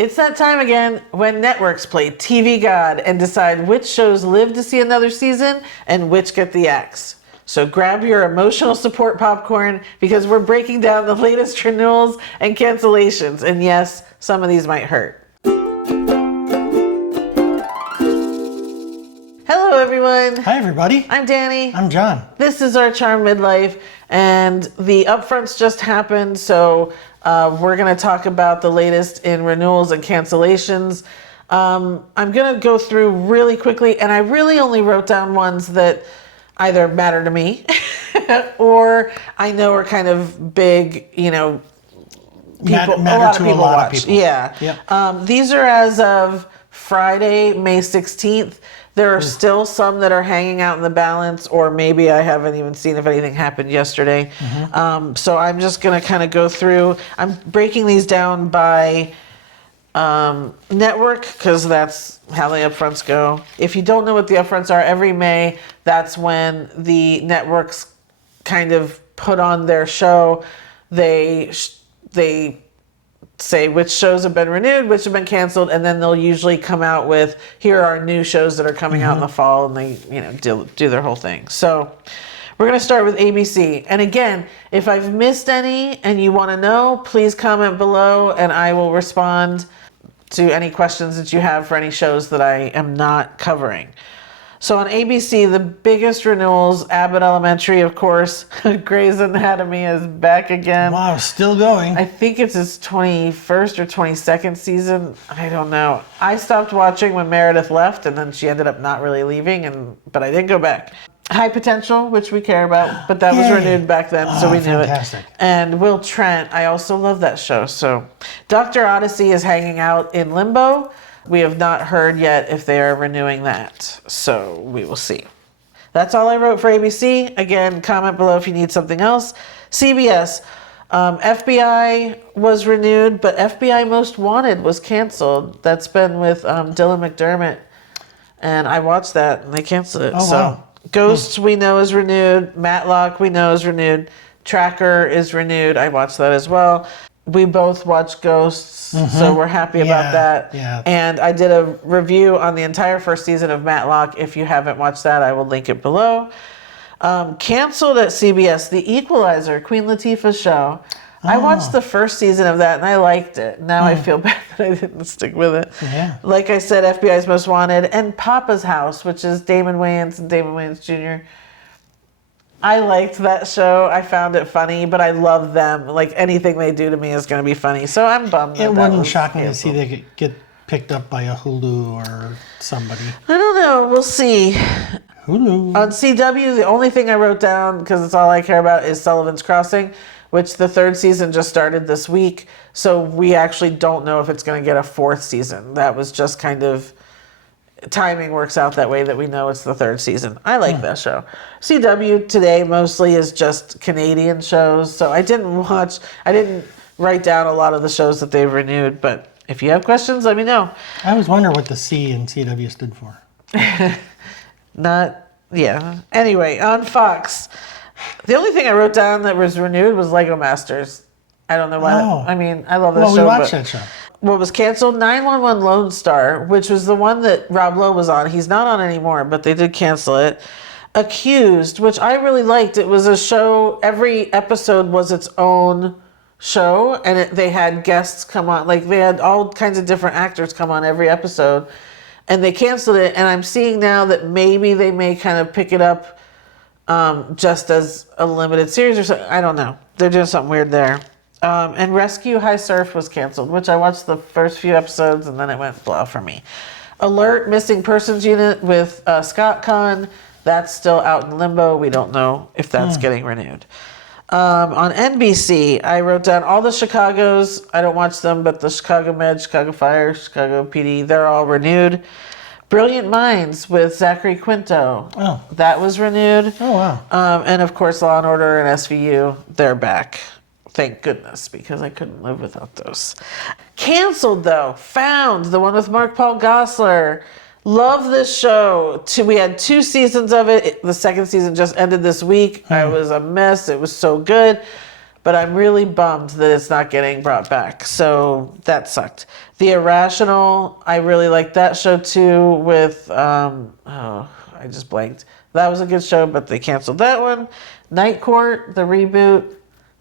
It's that time again when networks play TV God and decide which shows live to see another season and which get the axe. So grab your emotional support popcorn because we're breaking down the latest renewals and cancellations. And yes, some of these might hurt. Hello, everyone. Hi, everybody. I'm Danny. I'm John. This is our Charm Midlife, and the upfronts just happened, so we're going to talk about the latest in renewals and cancellations. I'm going to go through really quickly, and I really only wrote down ones that either matter to me or I know are kind of big, you know, people, a lot of people. Yeah. Yep. These are as of Friday, May 16th. There are still some that are hanging out in the balance, or maybe I haven't even seen if anything happened yesterday. So I'm just going to kind of go through. I'm breaking these down by network because that's how the upfronts go. If you don't know what the upfronts are, every May, that's when the networks kind of put on their show. They say which shows have been renewed, which have been canceled, and then they'll usually come out with, here are new shows that are coming out in the fall, and they, you know, do their whole thing. So we're going to start with ABC. And again, if I've missed any and you want to know, please comment below and I will respond to any questions that you have for any shows that I am not covering. So on ABC, the biggest renewals, Abbott Elementary, of course. Grey's Anatomy is back again. Wow, still going. I think it's its 21st or 22nd season. I don't know. I stopped watching when Meredith left, and then she ended up not really leaving, but I didn't go back. High Potential, which we care about, but that was renewed back then, so we knew fantastic. it. And Will Trent, I also love that show. So Dr. Odyssey is hanging out in limbo. We have not heard yet if they are renewing that, so we will see. That's all I wrote for ABC. Again, comment below if you need something else. CBS, FBI was renewed, but FBI Most Wanted was canceled. That's been with Dylan McDermott, and I watched that, and they canceled it. Wow. Ghosts we know is renewed. Matlock we know is renewed. Tracker is renewed. I watched that as well. We both watched Ghosts, so we're happy about that. Yeah. And I did a review on the entire first season of Matlock. If you haven't watched that, I will link it below. Canceled at CBS, The Equalizer, Queen Latifah's show. I watched the first season of that and I liked it. Now I feel bad that I didn't stick with it. Yeah. Like I said, FBI's Most Wanted, and Papa's House, which is Damon Wayans and Damon Wayans Jr. I liked that show. I found it funny, but I love them. Like, anything they do to me is going to be funny. So I'm bummed. It wouldn't shock me to see they could get picked up by a Hulu or somebody. I don't know. We'll see. Hulu. On CW, the only thing I wrote down, because it's all I care about, is Sullivan's Crossing, which the third season just started this week. So we actually don't know if it's going to get a fourth season. That was just kind of... timing works out that way that we know it's the third season. I like that show. CW today mostly is just Canadian shows, so I didn't write down a lot of the shows that they've renewed, but if you have questions, let me know. I always wonder what the C in CW stood for. Anyway, on Fox, the only thing I wrote down that was renewed was Lego Masters. I don't know why. I love that show. Well, we watched that show. What was canceled? 911 Lone Star, which was the one that Rob Lowe was on. He's not on anymore, but they did cancel it. Accused, which I really liked. It was a show. Every episode was its own show, and they had guests come on. Like, they had all kinds of different actors come on every episode, and they canceled it. And I'm seeing now that maybe they may kind of pick it up just as a limited series or something. I don't know. They're doing something weird there. And Rescue High Surf was canceled, which I watched the first few episodes and then it went blah for me. Alert Missing Persons Unit with Scott Conn. That's still out in limbo. We don't know if that's getting renewed. On NBC, I wrote down all the Chicagos. I don't watch them, but the Chicago Med, Chicago Fire, Chicago PD, they're all renewed. Brilliant Minds with Zachary Quinto. Oh. That was renewed. Oh, wow. And of course, Law and Order and SVU, they're back. Thank goodness, because I couldn't live without those. Canceled, though. Found, the one with Mark Paul Gosselaar. Love this show. We had 2 seasons of it. The second season just ended this week. I was a mess. It was so good. but I'm really bummed that it's not getting brought back. So that sucked. The Irrational, I really liked that show too with, I just blanked. That was a good show, but they canceled that one. Night Court, the reboot,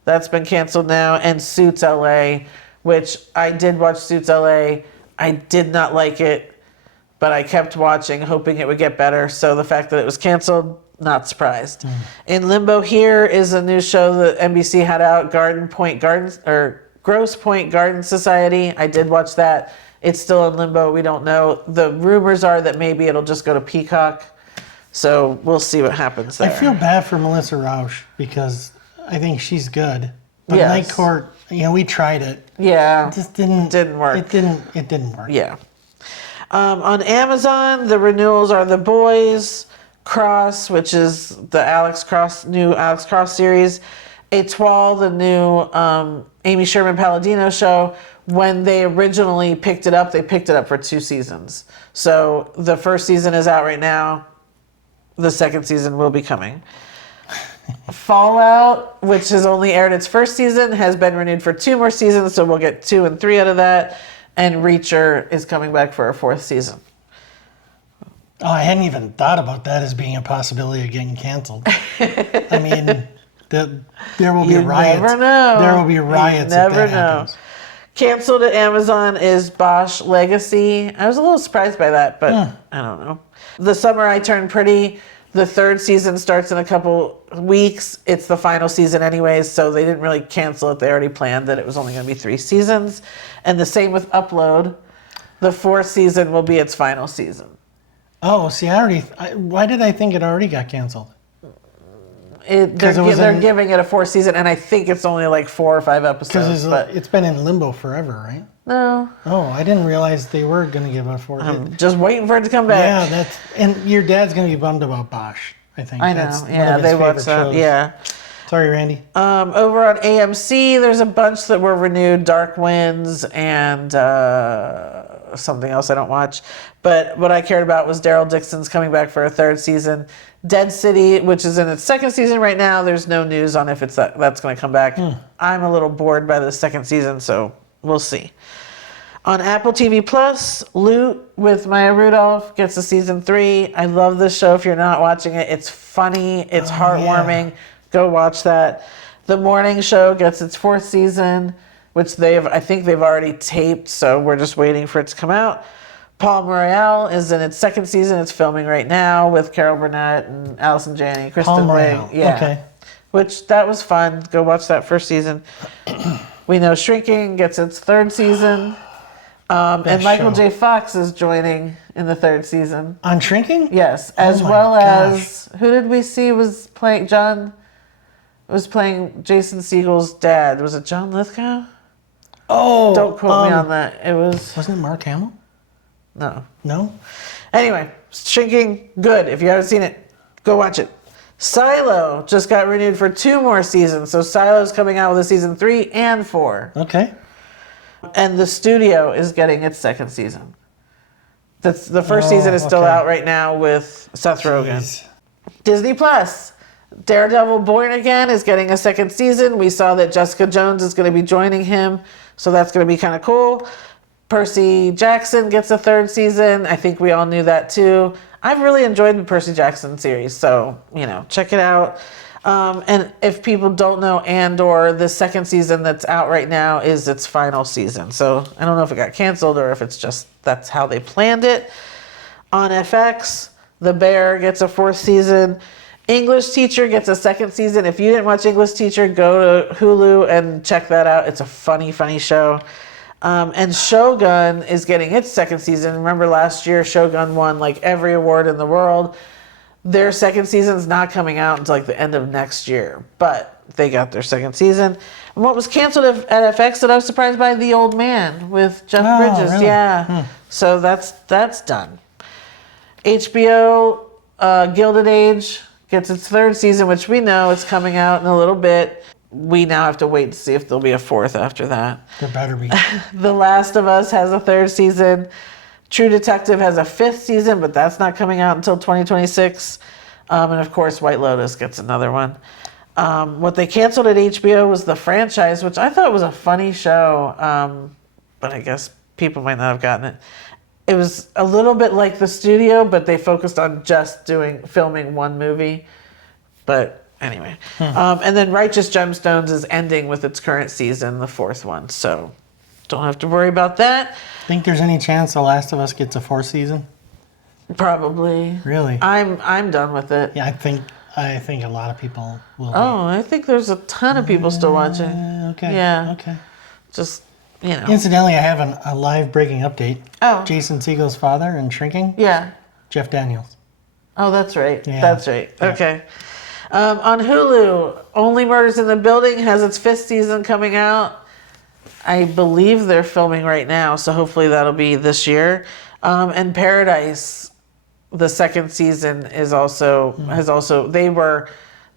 that's been canceled now. And Suits LA, which I did watch Suits LA. I did not like it, but I kept watching, hoping it would get better. So the fact that it was canceled, not surprised. In limbo here is a new show that NBC had out, Grosse Point Garden Society. I did watch that. It's still in limbo. We don't know. The rumors are that maybe it'll just go to Peacock. So we'll see what happens there. I feel bad for Melissa Rauch because I think she's good. But Yes. Night Court, we tried it. Yeah. It just didn't work. It didn't work. Yeah. On Amazon, the renewals are The Boys, Cross, which is the new Alex Cross series, Etoile, the new Amy Sherman Palladino show. When they originally picked it up, they picked it up for 2 seasons. So the first season is out right now. The second season will be coming. Fallout, which has only aired its first season, has been renewed for 2 more seasons, so we'll get 2 and 3 out of that. And Reacher is coming back for a 4th season. Oh, I hadn't even thought about that as being a possibility of getting canceled. I mean, there will be riots. Never know. There will be riots if never that know. happens. Canceled at Amazon is Bosch Legacy. I was a little surprised by that, but I don't know. The Summer I Turned Pretty. The 3rd season starts in a couple weeks. It's the final season anyways, so they didn't really cancel it. They already planned that it was only going to be 3 seasons. And the same with Upload. The 4th season will be its final season. Oh, see, why did I think it already got canceled? They're giving it a 4th season, and I think it's only like 4 or 5 episodes. Because it's been in limbo forever, right? No. Oh, I didn't realize they were going to give a 4th. I'm just waiting for it to come back. Yeah, and your dad's going to be bummed about Bosch, I think. I know. That's one Yeah, of his they watch favorite that. shows. Yeah. Sorry, Randy. Over on AMC, there's a bunch that were renewed. Dark Winds and something else I don't watch. But what I cared about was Daryl Dixon's coming back for a 3rd season. Dead City, which is in its 2nd season right now. There's no news on if that's going to come back. I'm a little bored by the 2nd season, so we'll see. On Apple TV Plus, Loot with Maya Rudolph gets a season 3. I love this show. If you're not watching it, it's funny. It's heartwarming. Yeah. Go watch that. The Morning Show gets its 4th season, which I think they've already taped, so we're just waiting for it to come out. Palm Royale is in its 2nd season. It's filming right now with Carol Burnett and Allison Janney, Kristen Wiig. Yeah. Okay. Which, that was fun. Go watch that 1st season. We know Shrinking gets its 3rd season. And Michael J. Fox is joining in the 3rd season. On Shrinking? Yes. As well as, who did we see was playing Jason Segel's dad. Was it John Lithgow? Oh. Don't quote me on that. Wasn't it Mark Hamill? No. No? Anyway, Shrinking, good. If you haven't seen it, go watch it. Silo just got renewed for 2 more seasons. So Silo's coming out with a season 3 and 4. Okay. And The Studio is getting its 2nd season. The 1st season is still out right now with Seth Rogen. Disney Plus. Daredevil Born Again is getting a 2nd season. We saw that Jessica Jones is going to be joining him, so that's going to be kind of cool. Percy Jackson gets a 3rd season. I think we all knew that too. I've really enjoyed the Percy Jackson series, so, check it out. And if people don't know, Andor, the 2nd season that's out right now is its final season. So I don't know if it got canceled or if it's just that's how they planned it. On FX, The Bear gets a 4th season. English Teacher gets a 2nd season. If you didn't watch English Teacher, go to Hulu and check that out. It's a funny, funny show. And Shogun is getting its 2nd season. Remember last year, Shogun won like every award in the world. Their 2nd season's not coming out until like the end of next year, but they got their 2nd season. And what was canceled at FX that I was surprised by, The Old Man with Jeff Bridges. Really? Yeah. So that's done. HBO Gilded Age gets its 3rd season, which we know is coming out in a little bit. We now have to wait to see if there'll be a 4th after that. There better be. The Last of Us has a 3rd season. True Detective has a 5th season, but that's not coming out until 2026. And of course, White Lotus gets another one. What they canceled at HBO was The Franchise, which I thought was a funny show, but I guess people might not have gotten it. It was a little bit like The Studio, but they focused on just filming one movie. But anyway. And then Righteous Gemstones is ending with its current season, the 4th one. So don't have to worry about that. Think there's any chance The Last of Us gets a 4th season? Probably. Really? I'm done with it. Yeah, I think a lot of people will. Oh, I think there's a ton of people still watching. Okay. Yeah. Okay. Just, you know. Incidentally, I have a live breaking update. Oh. Jason Segel's father in Shrinking. Yeah. Jeff Daniels. Oh, that's right. Yeah. That's right. Yeah. Okay. On Hulu, Only Murders in the Building has its 5th season coming out. I believe they're filming right now, so hopefully that'll be this year. And Paradise, the 2nd season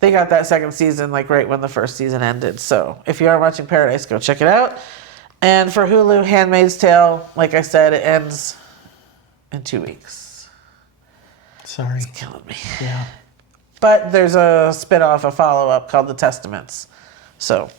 they got that 2nd season like right when the 1st season ended. So if you are watching Paradise, go check it out. And for Hulu, Handmaid's Tale, like I said, it ends in 2 weeks. Sorry. It's killing me. Yeah. But there's a spin-off, a follow-up called The Testaments. So,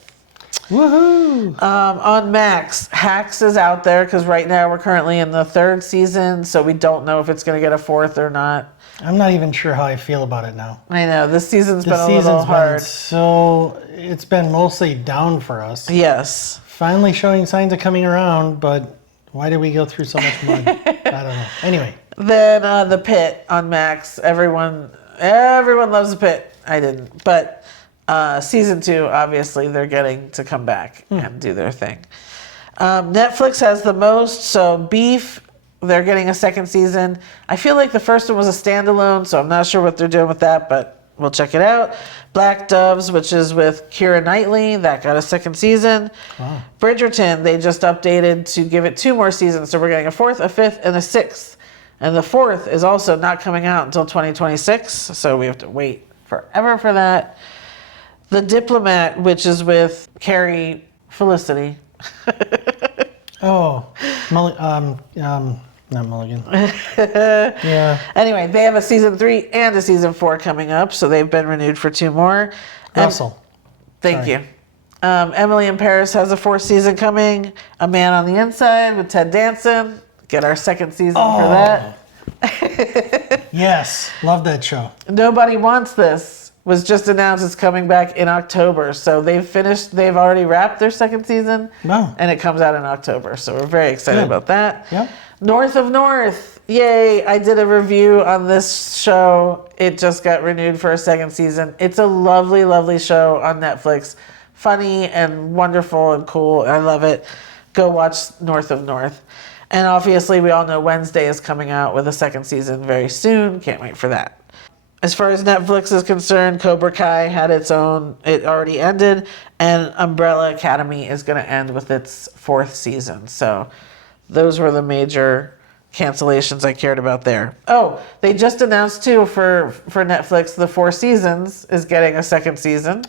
Woohoo! on Max, Hacks is out there because right now we're currently in the 3rd season, so we don't know if it's going to get a 4th or not. I'm not even sure how I feel about it now. I know, this season's been a little hard. It's been mostly down for us. Yes. Finally showing signs of coming around, but why did we go through so much mud? I don't know. Anyway. Then The Pit on Max. Everyone loves The Pit. I didn't. But season 2, obviously, they're getting to come back and do their thing. Netflix has the most. So Beef, they're getting a 2nd season. I feel like the first one was a standalone, so I'm not sure what they're doing with that, but we'll check it out. Black Doves, which is with Keira Knightley, that got a 2nd season. Wow. Bridgerton, they just updated to give it 2 more seasons, so we're getting a 4th, a 5th, and a 6th. And the 4th is also not coming out until 2026, so we have to wait forever for that. The Diplomat, which is with Carrie Felicity. Oh, not Mulligan. Yeah. Anyway, they have a season 3 and a season 4 coming up, so they've been renewed for 2 more. Russell. Thank you. Emily in Paris has a 4th season coming. A Man on the Inside with Ted Danson. Get our 2nd season for that. Yes, love that show. Nobody Wants This was just announced it's coming back in October. So they've already wrapped their 2nd season. Wow. And it comes out in October. So we're very excited about that. Yep. North of North. Yay. I did a review on this show. It just got renewed for a 2nd season. It's a lovely, lovely show on Netflix. Funny and wonderful and cool. I love it. Go watch North of North. And obviously, we all know Wednesday is coming out with a 2nd season very soon. Can't wait for that. As far as Netflix is concerned, Cobra Kai had its own, it already ended, and Umbrella Academy is going to end with its 4th season. So those were the major cancellations I cared about there. Oh, they just announced too for Netflix, the 4 Seasons is getting a 2nd season.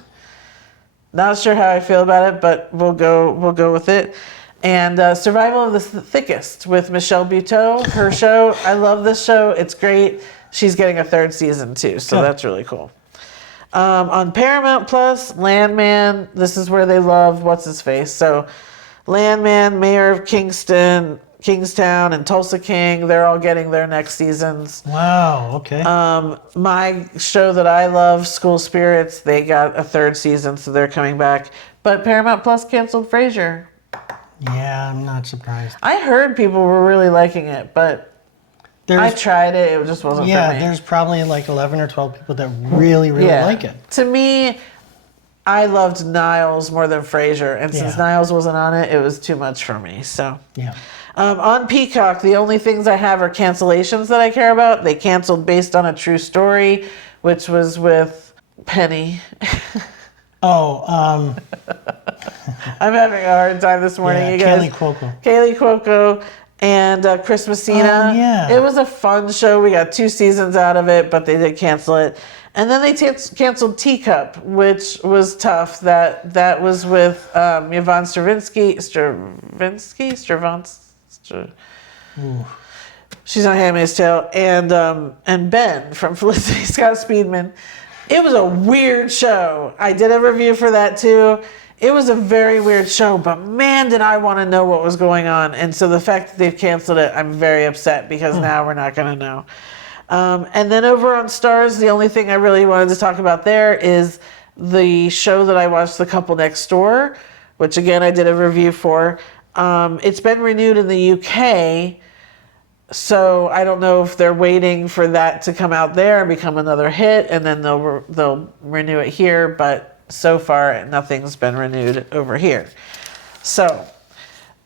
Not sure how I feel about it, but we'll go with it. And Survival of the Thickest with Michelle Buteau, her show. I love this show. It's great. She's getting a 3rd season too, so that's really cool. On Paramount Plus, Landman. This is where they love what's his face. So, Landman, Mayor of Kingstown, and Tulsa King. They're all getting their next seasons. Wow. Okay. My show that I love, School Spirits. They got a 3rd season, so they're coming back. But Paramount Plus canceled Frasier. Yeah, I'm not surprised. I heard people were really liking it, but I tried it. It just wasn't for me. Yeah, there's probably like 11 or 12 people that really like it. To me, I loved Niles more than Frasier, and since Niles wasn't on it, it was too much for me. So yeah. On Peacock, the only things I have are cancellations that I care about. They canceled Based on a True Story, which was with Penny. Oh, I'm having a hard time this morning, you guys. Kaylee Cuoco and Chris Messina. Oh, yeah. It was a fun show. We got 2 seasons out of it, but they did cancel it. And then they canceled Teacup, which was tough. That was with Yvonne Stravinsky. She's on Handmaid's Tale. And Ben from Felicity Scott Speedman. It was a weird show. I did a review for that too. It was a very weird show, but man, did I want to know what was going on. And so the fact that they've canceled it, I'm very upset because now we're not going to know. And then over on Stars, the only thing I really wanted to talk about there is the show that I watched, The Couple Next Door, which again I did a review for. It's been renewed in the UK, so I don't know if they're waiting for that to come out there and become another hit, and then they'll renew it here. But so far, nothing's been renewed over here. So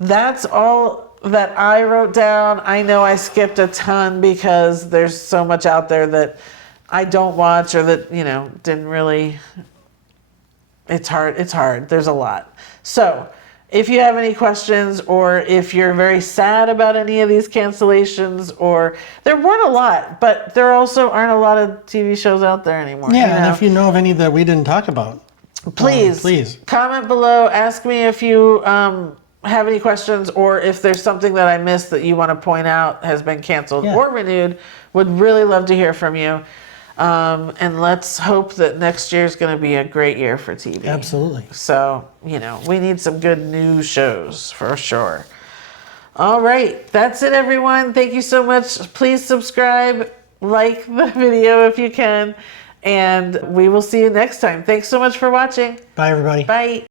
that's all that I wrote down. I know I skipped a ton because there's so much out there that I don't watch or that, didn't really. It's hard. There's a lot. So if you have any questions, or if you're very sad about any of these cancellations, or there weren't a lot, but there also aren't a lot of TV shows out there anymore. Yeah, and if you know of any that we didn't talk about, please comment below. Ask me if you have any questions, or if there's something that I missed that you want to point out has been canceled or renewed. Would really love to hear from you. And let's hope that next year is going to be a great year for TV. Absolutely. So, we need some good new shows for sure. All right. That's it, everyone. Thank you so much. Please subscribe, like the video if you can, and we will see you next time. Thanks so much for watching. Bye, everybody. Bye.